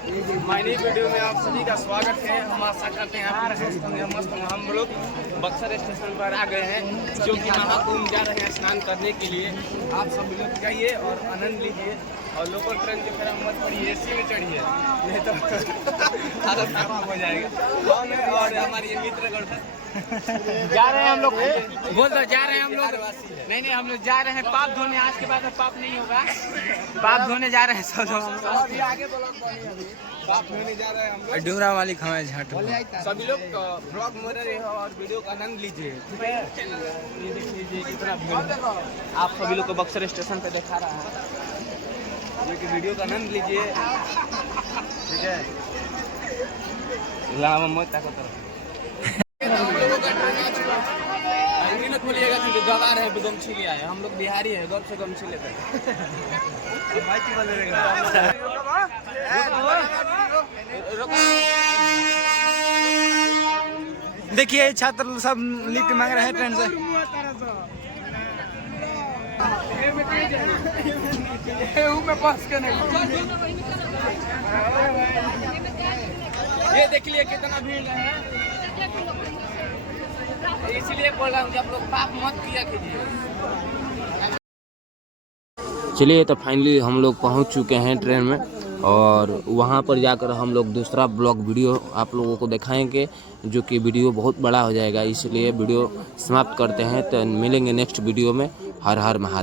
हमारी वीडियो में आप सभी का स्वागत है। हम आशा करते हैं आप स्वस्थ होंगे, मस्त होंगे। हम लोग बक्सर स्टेशन पर आ गए हैं, जो कि महाकुंभ जा रहे हैं स्नान करने के लिए। आप सभी लोग जाइए और आनंद लीजिए। और लोकल ट्रेन के फिर मत पड़िए, एसी में चढ़िए, नहीं तो हालत खराब हो जाएगा। और हमारे ये मित्र जा रहे हैं हम लोग, बोल दो जा रहे हैं हम लोग। नहीं हम लोग जा रहे हैं पाप धोने। आज के बाद पाप नहीं होगा, पाप धोने जा रहे हैं सब लोग। पाप धोने जा रहे हैं हम लोग। डूंगरा वाली खवाए झाट सभी लोग ब्लॉग में रहे हो और वीडियो का आनंद लीजिए, ठीक है। ये देख लीजिए कितना भीड़ है। आप सभी लोग को बक्सर स्टेशन पे दिखा रहा है, कि वीडियो का आनंद लीजिए, ठीक है। लावा मत ताकत खोलिएगा क्योंकि गवार है, गमछी लिया है। हम लोग बिहारी है, गम से गमछी लेते हैं। देखिए छात्र सब लिफ्ट मांग रहे हैं ट्रेन से। ये देख लिए कितना भीड़ है, इसीलिए बोल रहा हूँ कि आप लोग पाप मत किया कीजिए। चलिए तो फाइनली हम लोग पहुंच चुके हैं ट्रेन में, और वहां पर जाकर हम लोग दूसरा ब्लॉग वीडियो आप लोगों को दिखाएंगे, जो कि वीडियो बहुत बड़ा हो जाएगा। इसलिए वीडियो समाप्त करते हैं, तो मिलेंगे नेक्स्ट वीडियो में। हर हर महादेव।